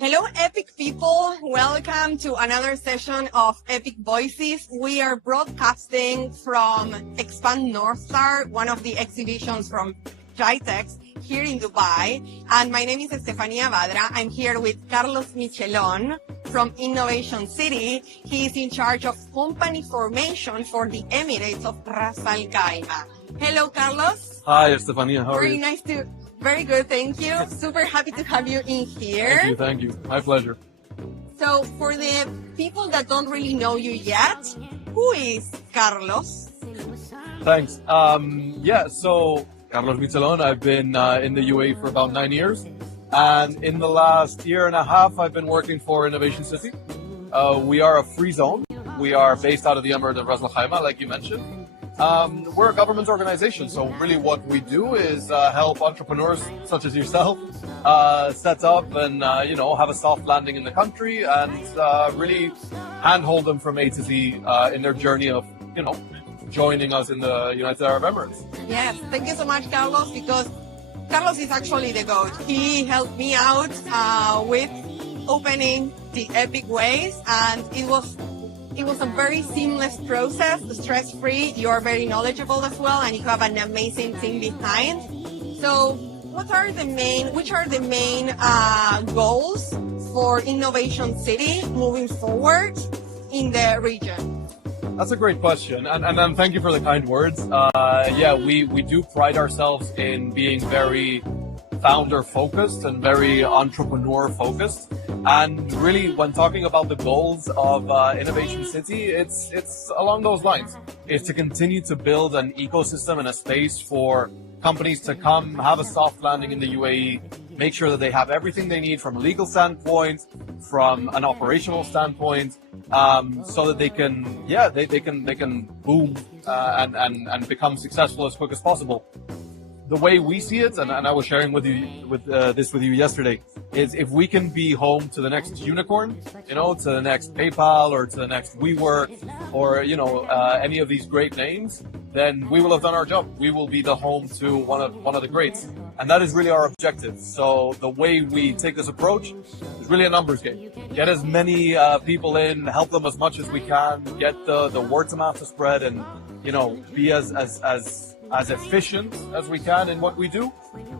Hello, Epic people. Welcome to another session of Epic Voices. We are broadcasting from Expand North Star, one of the exhibitions from GITEX here in Dubai. And my name is Estefania Badra. I'm here with Carlos Michelon from Innovation City. He is in charge of company formation for the Emirates of Ras Al Khaimah. Hello, Carlos. Hi, Estefania. How are you? Very good, thank you. Super happy to have you in here. Thank you. My pleasure. So for the people that don't really know you yet, who is Carlos? Thanks. So Carlos Michelon, I've been in the UAE for about 9 years. And in the last year and a half, I've been working for Innovation City. We are a free zone. We are based out of the Emirates of Ras Al Khaimah, like you mentioned. We're a government organization, so really what we do is help entrepreneurs such as yourself set up and have a soft landing in the country and really handhold them from A to Z in their journey of joining us in the United Arab Emirates. Yes, thank you so much, Carlos, because Carlos is actually the GOAT. He helped me out with opening the Epic Ways, and it was a very seamless process, stress-free. You are very knowledgeable as well, and you have an amazing team behind. So which are the main goals for Innovation City moving forward in the region? That's a great question, and thank you for the kind words. We do pride ourselves in being very founder-focused and very entrepreneur-focused. And really, when talking about the goals of Innovation City, it's along those lines. It's to continue to build an ecosystem and a space for companies to come, have a soft landing in the UAE, make sure that they have everything they need from a legal standpoint, from an operational standpoint, so that they can boom and become successful as quick as possible. The way we see it, and I was sharing with you yesterday, is if we can be home to the next unicorn, to the next PayPal or to the next WeWork or any of these great names, then we will have done our job. We will be the home to one of the greats, and that is really our objective. So the way we take this approach is really a numbers game. Get as many people in, help them as much as we can, get the word of mouth to spread, and be as efficient as we can in what we do,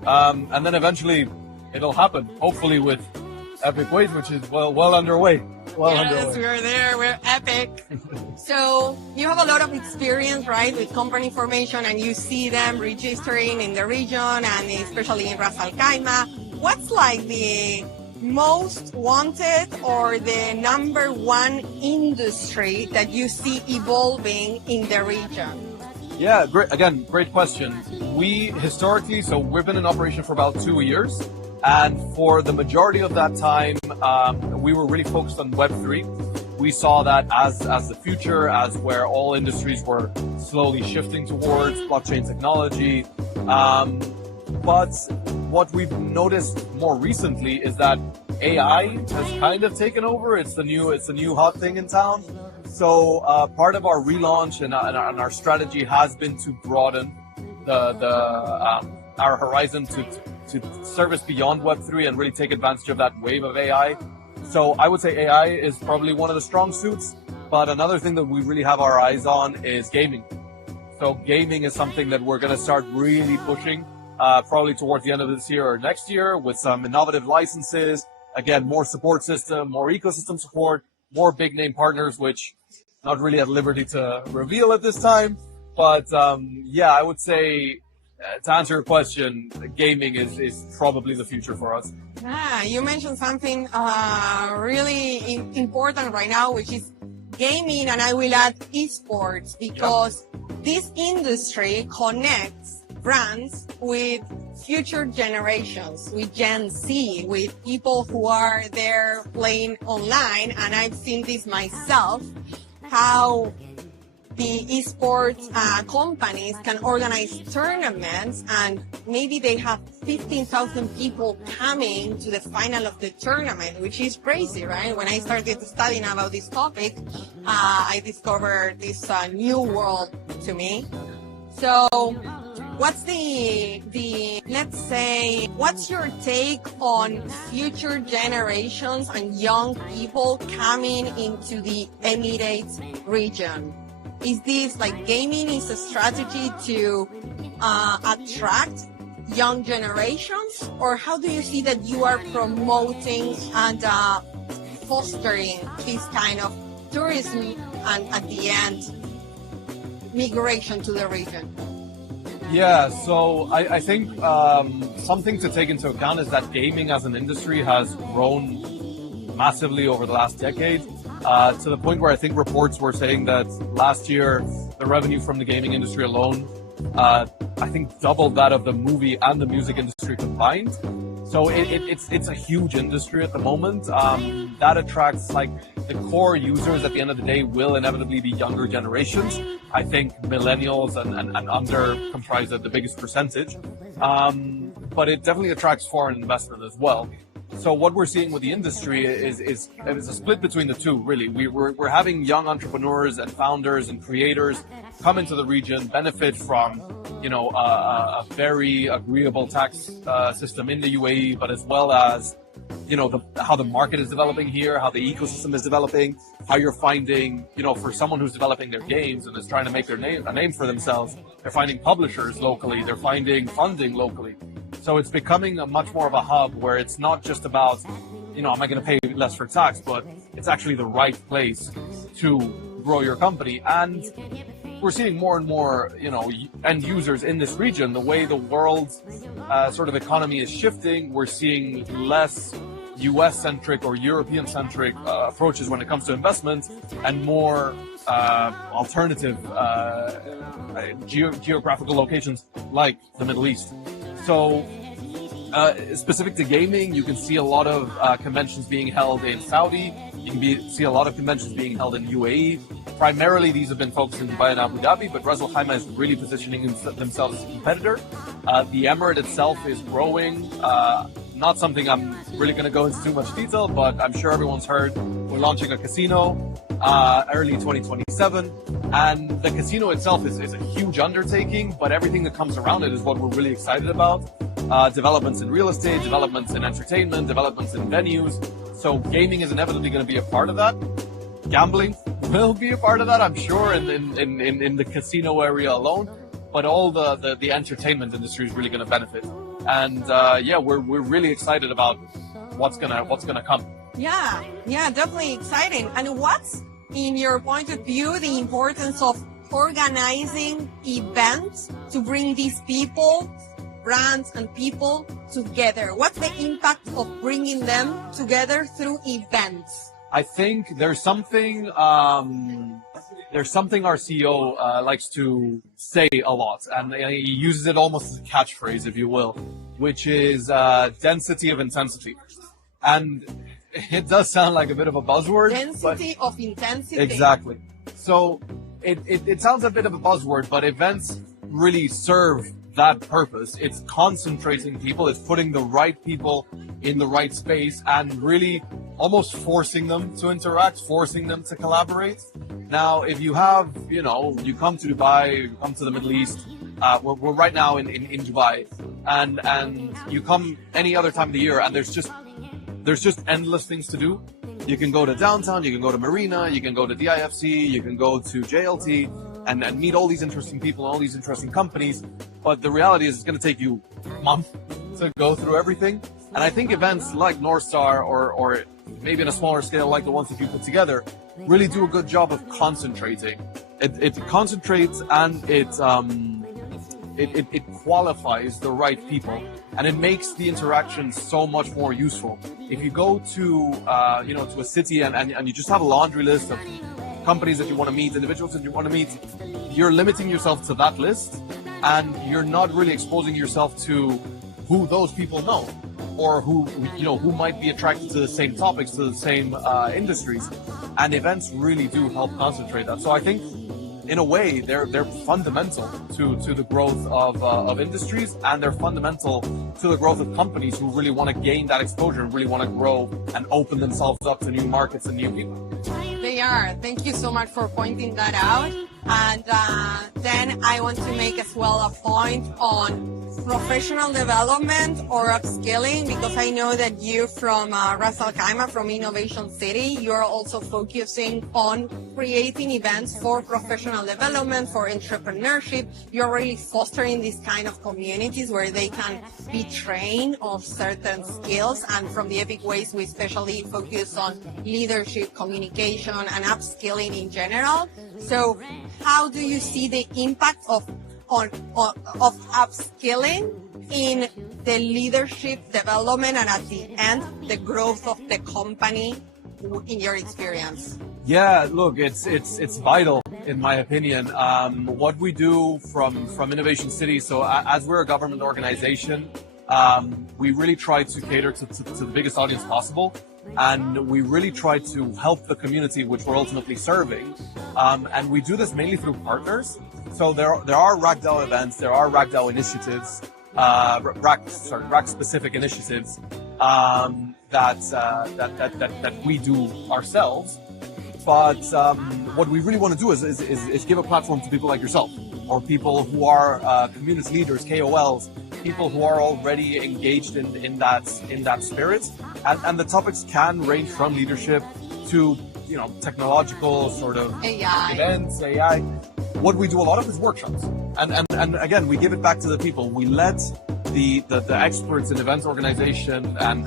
and then eventually it'll happen, hopefully with Epic Ways, which is well underway. Yes, we're there, we're Epic. So you have a lot of experience, right, with company formation, and you see them registering in the region and especially in Ras Al Khaimah. What's like the most wanted or the number one industry that you see evolving in the region? Yeah, great question. We've been in operation for about 2 years, and for the majority of that time, we were really focused on Web3. We saw that as the future, as where all industries were slowly shifting towards blockchain technology. But what we've noticed more recently is that AI has kind of taken over. It's the new hot thing in town. So part of our relaunch and our strategy has been to broaden our horizon to service beyond Web3 and really take advantage of that wave of AI. So I would say AI is probably one of the strong suits, but another thing that we really have our eyes on is gaming. So gaming is something that we're going to start really pushing probably towards the end of this year or next year with some innovative licenses. Again, more support system, more ecosystem support, more big name partners, which not really at liberty to reveal at this time. But I would say to answer your question, gaming is probably the future for us. Yeah, you mentioned something really important right now, which is gaming, and I will add esports, because this industry connects brands with future generations, with Gen Z, with people who are there playing online. And I've seen this myself, how the esports companies can organize tournaments, and maybe they have 15,000 people coming to the final of the tournament, which is crazy, right? When I started studying about this topic, I discovered this new world to me. So what's let's say, what's your take on future generations and young people coming into the Emirates region? Is this like gaming is a strategy to attract young generations, or how do you see that you are promoting and fostering this kind of tourism and at the end migration to the region? Yeah, so I think something to take into account is that gaming as an industry has grown massively over the last decade, to the point where I think reports were saying that last year the revenue from the gaming industry alone, I think doubled that of the movie and the music industry combined. So it's a huge industry at the moment. That attracts like the core users at the end of the day will inevitably be younger generations. I think millennials and under comprise the biggest percentage. But it definitely attracts foreign investment as well. So what we're seeing with the industry is a split between the two, really. We're having young entrepreneurs and founders and creators come into the region, benefit from, a very agreeable tax system in the UAE, but as well as, how the market is developing here, how the ecosystem is developing, how you're finding, for someone who's developing their games and is trying to make a name for themselves, they're finding publishers locally, they're finding funding locally. So it's becoming a much more of a hub where it's not just about, am I going to pay less for tax, but it's actually the right place to grow your company. And we're seeing more and more, end users in this region. The way the world's sort of economy is shifting, we're seeing less US-centric or European-centric approaches when it comes to investment, and more alternative geographical locations like the Middle East. So specific to gaming, you can see a lot of conventions being held in Saudi. You can see a lot of conventions being held in UAE. Primarily, these have been focused in Dubai and Abu Dhabi, but Ras Al Khaimah is really positioning themselves as a competitor. The Emirate itself is growing. Not something I'm really going to go into too much detail, but I'm sure everyone's heard we're launching a casino early 2027. And the casino itself is a huge undertaking, but everything that comes around it is what we're really excited about. Developments in real estate, developments in entertainment, developments in venues. So gaming is inevitably going to be a part of that. Gambling will be a part of that, I'm sure, in the casino area alone. But all the entertainment industry is really going to benefit. And we're really excited about what's gonna come. Yeah, definitely exciting. And what's, in your point of view, the importance of organizing events to bring these people, brands and people together? What's the impact of bringing them together through events? I think there's something our CEO likes to say a lot, and he uses it almost as a catchphrase, if you will, which is density of intensity. And it does sound like a bit of a buzzword. Density of intensity. Exactly. So it sounds a bit of a buzzword, but events really serve that purpose. It's concentrating people, it's putting the right people in the right space and really almost forcing them to interact, forcing them to collaborate. Now, if you have, you come to Dubai, you come to the Middle East, we're right now in Dubai, and you come any other time of the year and there's just endless things to do. You can go to downtown, you can go to Marina, you can go to DIFC, you can go to JLT and meet all these interesting people, all these interesting companies. But the reality is it's going to take you a month to go through everything. And I think events like North Star or maybe on a smaller scale like the ones that you put together really do a good job of concentrating. It concentrates and it qualifies the right people, and it makes the interaction so much more useful. If you go to to a city and you just have a laundry list of companies that you want to meet, individuals that you want to meet, you're limiting yourself to that list, and you're not really exposing yourself to who those people know, or who might be attracted to the same topics, to the same industries. And events really do help concentrate that. So I think, in a way, they're fundamental to the growth of industries, and they're fundamental to the growth of companies who really want to gain that exposure and really want to grow and open themselves up to new markets and new people. They are. Thank you so much for pointing that out. And Then I want to make as well a point on professional development or upskilling, because I know that you from Ras Al Khaimah, from Innovation City, you're also focusing on creating events for professional development, for entrepreneurship. You're really fostering these kind of communities where they can be trained of certain skills. And from the Epic Ways, we especially focus on leadership, communication, and upskilling in general. So how do you see the impact of upskilling in the leadership development and at the end, the growth of the company in your experience? Yeah, look, it's vital in my opinion. What we do from Innovation City, so as we're a government organization, we really try to cater to the biggest audience possible. And we really try to help the community which we're ultimately serving. And we do this mainly through partners. So there are RACDAO events, there are RACDAO initiatives, RAC-specific initiatives that we do ourselves. But what we really want to do is give a platform to people like yourself, or people who are community leaders, KOLs, people who are already engaged in that spirit. And the topics can range from leadership to, technological sort of AI. Events, AI. What we do a lot of is workshops. And again, we give it back to the people. We let the experts in events organization and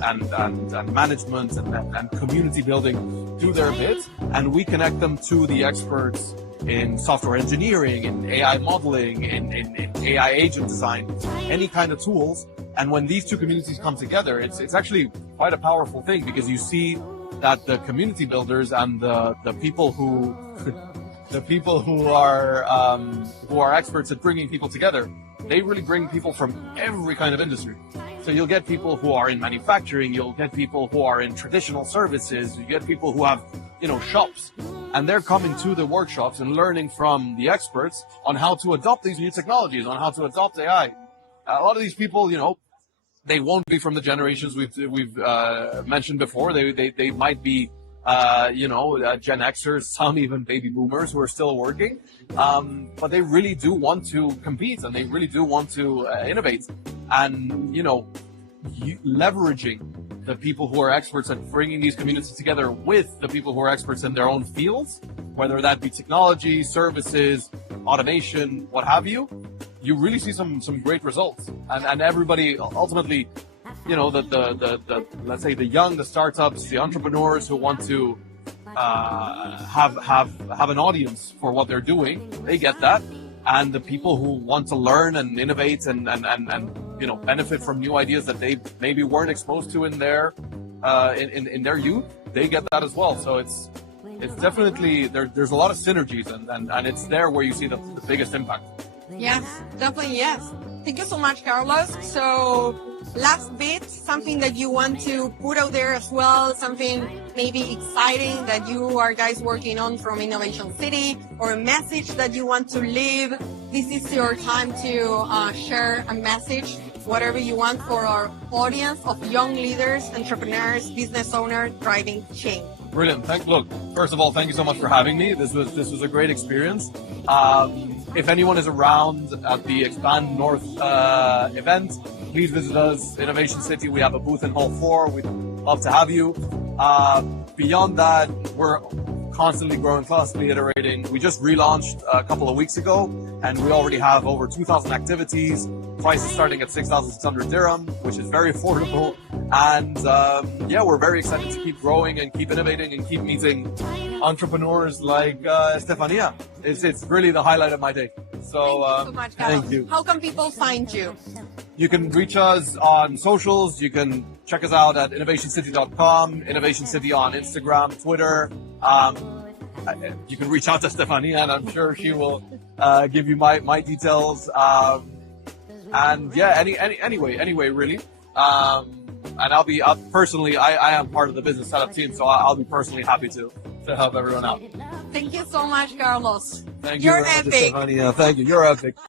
management and community building do their bit, and we connect them to the experts in software engineering, in AI modeling, in AI agent design, any kind of tools. And when these two communities come together, it's actually quite a powerful thing, because you see that the community builders and the people who are experts at bringing people together, they really bring people from every kind of industry. So you'll get people who are in manufacturing, you'll get people who are in traditional services, you get people who have, shops, and they're coming to the workshops and learning from the experts on how to adopt these new technologies, on how to adopt AI. A lot of these people, they won't be from the generations we've mentioned before. They might be, Gen Xers, some even baby boomers who are still working. But they really do want to compete, and they really do want to innovate. And, leveraging the people who are experts at bringing these communities together with the people who are experts in their own fields, whether that be technology, services, automation, what have you, you really see some great results. And everybody ultimately, the let's say the startups, the entrepreneurs who want to have an audience for what they're doing, they get that. And the people who want to learn and innovate and benefit from new ideas that they maybe weren't exposed to in their youth, they get that as well. So it's definitely there's a lot of synergies, and it's there where you see the biggest impact. Yes, definitely, yes. Thank you so much, Carlos. So last bit, something that you want to put out there as well, something maybe exciting that you are guys working on from Innovation City, or a message that you want to leave. This is your time to share a message, whatever you want, for our audience of young leaders, entrepreneurs, business owners driving change. Brilliant. Look, first of all, thank you so much for having me. This was a great experience. If anyone is around at the Expand North event, please visit us, Innovation City. We have a booth in Hall 4. We'd love to have you. Beyond that, we're constantly growing, constantly iterating. We just relaunched a couple of weeks ago, and we already have over 2,000 activities. Prices starting at 6,600 dirham, which is very affordable. And we're very excited to keep growing and keep innovating and keep meeting entrepreneurs like Estefania. It's really the highlight of my day. So thank you so much, Carlos. Thank you. How can people find you? You can reach us on socials. You can check us out at innovationcity.com, Innovation City on Instagram, Twitter. You can reach out to Estefania, and I'm sure she will give you my details. Anyway, really. And I'll be personally, I am part of the business setup team, so I'll be personally happy to help everyone out. Thank you so much, Carlos. Thank you. You're epic. Thank you. You're epic.